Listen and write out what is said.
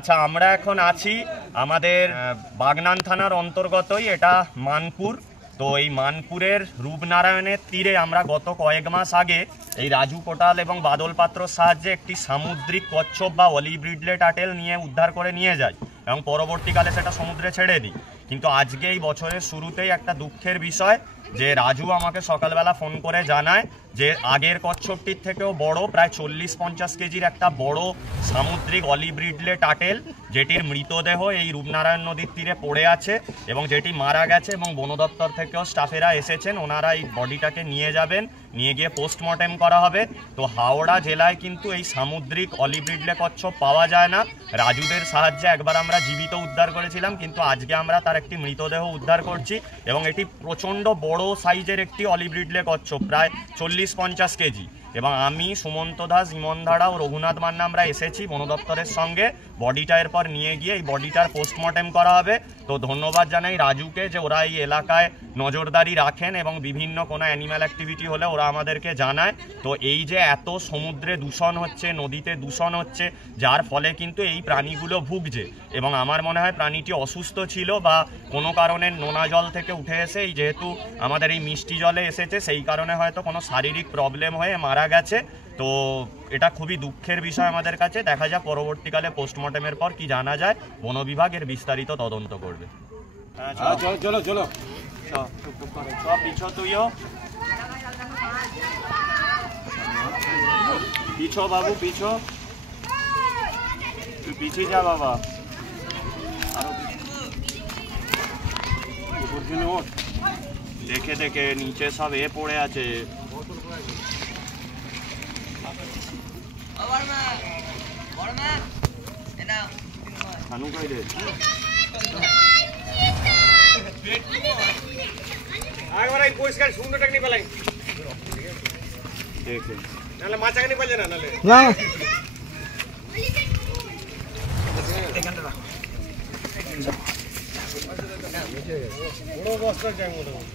আচ্ছা, আমরা এখন আছি আমাদের বাগনান থানার অন্তর্গতই, এটা মানপুর। তো এই মানপুরের রূপনারায়ণের তীরে আমরা গত কয়েক মাস আগে এই রাজু কোটাল এবং বাদল পাত্রর সাহায্যে একটি সামুদ্রিক কচ্ছপ বা অলিভ রিডলে টাটেল নিয়ে উদ্ধার করে নিয়ে যাই এবং পরবর্তীকালে সেটা সমুদ্রে ছেড়ে দিই। কিন্তু আজকে এই বছরের শুরুতেই একটা দুঃখের বিষয় যে রাজু আমাকে সকালবেলা ফোন করে জানায় যে আগের কচ্ছপটির থেকেও বড়, প্রায় 40-50 কেজির একটা বড় সামুদ্রিক অলিভ রিডলে টাটেল, যেটির মৃতদেহ এই রূপনারায়ণ নদীর তীরে পড়ে আছে এবং যেটি মারা গেছে, এবং বন দপ্তর থেকেও স্টাফেরা এসেছেন, ওনারা এই বডিটাকে নিয়ে যাবেন, নিয়ে গিয়ে পোস্টমর্টেম করা হবে। তো হাওড়া জেলায় কিন্তু এই সামুদ্রিক অলিভ রিডলে কচ্ছপ পাওয়া যায় না। রাজুদের সাহায্যে একবার আমরা জীবিত উদ্ধার করেছিলাম, কিন্তু আজকে আমরা তার একটি মৃতদেহ উদ্ধার করছি এবং এটি প্রচণ্ড বড় সাইজের একটি অলিভ রিডলে কচ্ছপ, প্রায় 40-50 কেজি। এবং আমি, সুমন্ত দাস, ইমন ধাড়া ও রঘুনাথ মান্না আমরা এসেছি বন দপ্তরের সঙ্গে। বডিটা এরপর নিয়ে গিয়ে এই বডিটার পোস্টমর্টেম করা হবে। তো ধন্যবাদ জানাই রাজুকে যে ওরা এই এলাকায় নজরদারি রাখেন এবং বিভিন্ন কোনো অ্যানিম্যাল অ্যাক্টিভিটি হলে ওরা আমাদেরকে জানায়। তো এই যে এত সমুদ্রে দূষণ হচ্ছে, নদীতে দূষণ হচ্ছে, যার ফলে কিন্তু এই প্রাণীগুলো ভুগছে এবং আমার মনে হয় প্রাণীটি অসুস্থ ছিল বা কোনো কারণে নোনা জল থেকে উঠে এসে যেহেতু আমাদের এই মিষ্টি জলে এসেছে, সেই কারণে হয়তো কোনো শারীরিক প্রবলেম হয়ে মারা গেছে। তো এটা খুবই দুঃখের বিষয় আমাদের কাছে। দেখা যাক পরবর্তীকালে পোস্টমর্টেমের পর কি জানা যায়। বন বিভাগ এর বিস্তারিত তদন্ত করবে। চলো চলো সব পিছো, তুইও পিছো বাবু, পিছো, তুই পিছিয়ে যা বাবা। দেখে দেখে নিচে সব এ পড়ে আছে। পরিষ্কার সুন্দরটাকে নিয়ে পেলাই দেখে নাহলে মাছাকে নিয়ে পারলে না, নাহলে না এখানটা রাখো। বড় বস্তা যায় মোটামুটি।